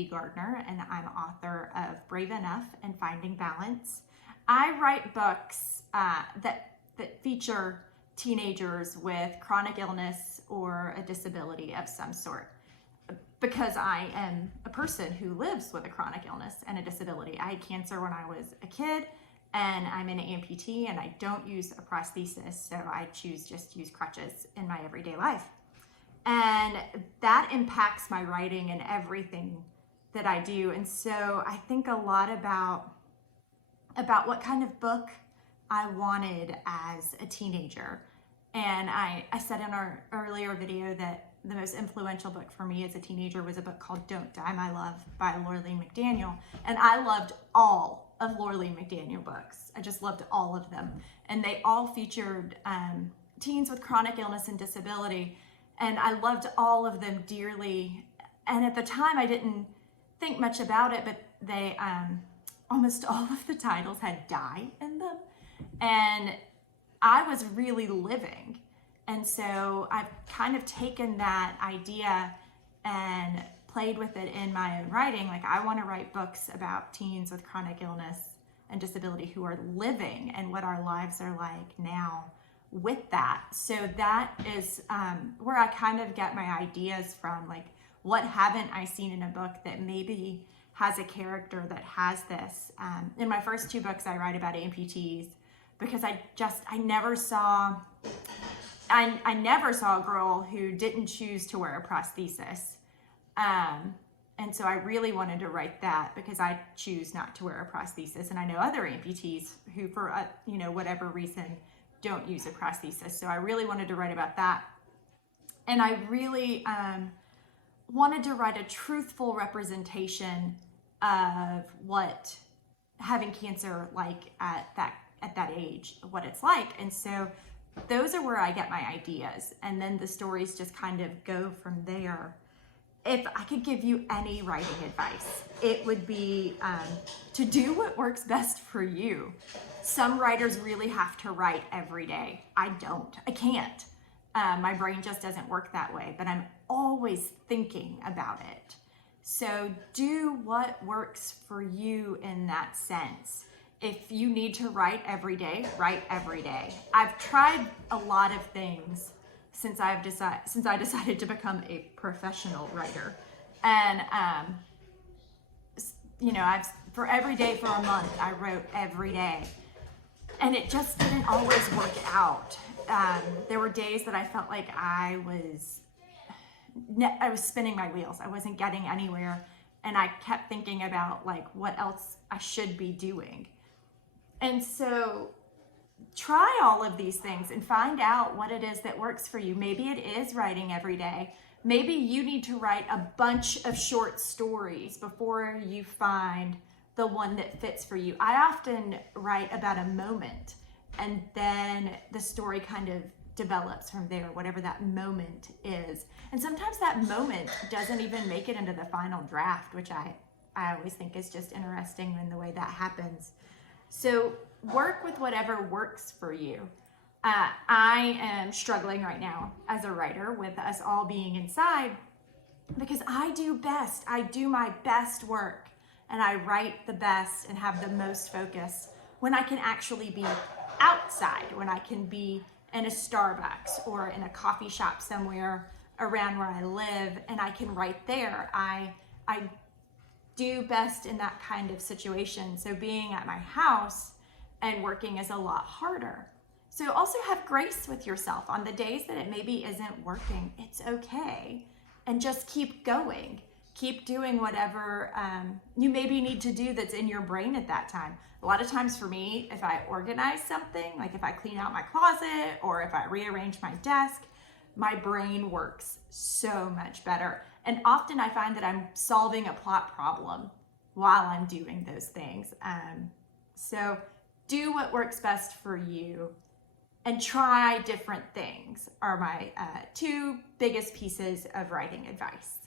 Katie Gardner, and I'm author of Brave Enough and Finding Balance. I write books that feature teenagers with chronic illness or a disability of some sort, because I am a person who lives with a chronic illness and a disability. I had cancer when I was a kid, and I'm an amputee, and I don't use a prosthesis, so I choose just to use crutches in my everyday life. And that impacts my writing and everything that I do. And so I think a lot about what kind of book I wanted as a teenager. And I said in our earlier video that the most influential book for me as a teenager was a book called Don't Die, My Love by Lorleen McDaniel. And I loved all of Lorleen McDaniel books. I just loved all of them. And they all featured teens with chronic illness and disability. And I loved all of them dearly. And at the time, I didn't think much about it, but they, almost all of the titles had die in them. And I was really living. And so I've kind of taken that idea and played with it in my own writing. Like, I want to write books about teens with chronic illness and disability who are living and what our lives are like now with that. So that is where I kind of get my ideas from. Like, what haven't I seen in a book that maybe has a character that has this? In my first two books, I write about amputees because I never saw a girl who didn't choose to wear a prosthesis. And so I really wanted to write that because I choose not to wear a prosthesis. And I know other amputees who, for whatever reason, don't use a prosthesis. So I really wanted to write about that. And I really wanted to write a truthful representation of what having cancer like at that age, what it's like. And so those are where I get my ideas. And then the stories just kind of go from there. If I could give you any writing advice, it would be to do what works best for you. Some writers really have to write every day. I don't. I can't. My brain just doesn't work that way, but I'm always thinking about it. So do what works for you in that sense. If you need to write every day, write every day. I've tried a lot of things since I decided to become a professional writer. And for every day for a month, I wrote every day. And it just didn't always work out. There were days that I felt like I was spinning my wheels. I wasn't getting anywhere. And I kept thinking about like what else I should be doing. And so try all of these things and find out what it is that works for you. Maybe it is writing every day. Maybe you need to write a bunch of short stories before you find the one that fits for you. I often write about a moment, and then the story kind of develops from there, whatever that moment is. And sometimes that moment doesn't even make it into the final draft, which I always think is just interesting in the way that happens. So work with whatever works for you. I am struggling right now as a writer with us all being inside because I do my best work, and I write the best and have the most focus when I can actually be outside, when I can be in a Starbucks or in a coffee shop somewhere around where I live, and I can write there. I do best in that kind of situation. So being at my house and working is a lot harder. So also have grace with yourself on the days that it maybe isn't working. It's okay. And just keep going. Keep doing whatever you maybe need to do that's in your brain at that time. A lot of times for me, if I organize something, like if I clean out my closet or if I rearrange my desk, my brain works so much better. And often I find that I'm solving a plot problem while I'm doing those things. So do what works best for you and try different things are my two biggest pieces of writing advice.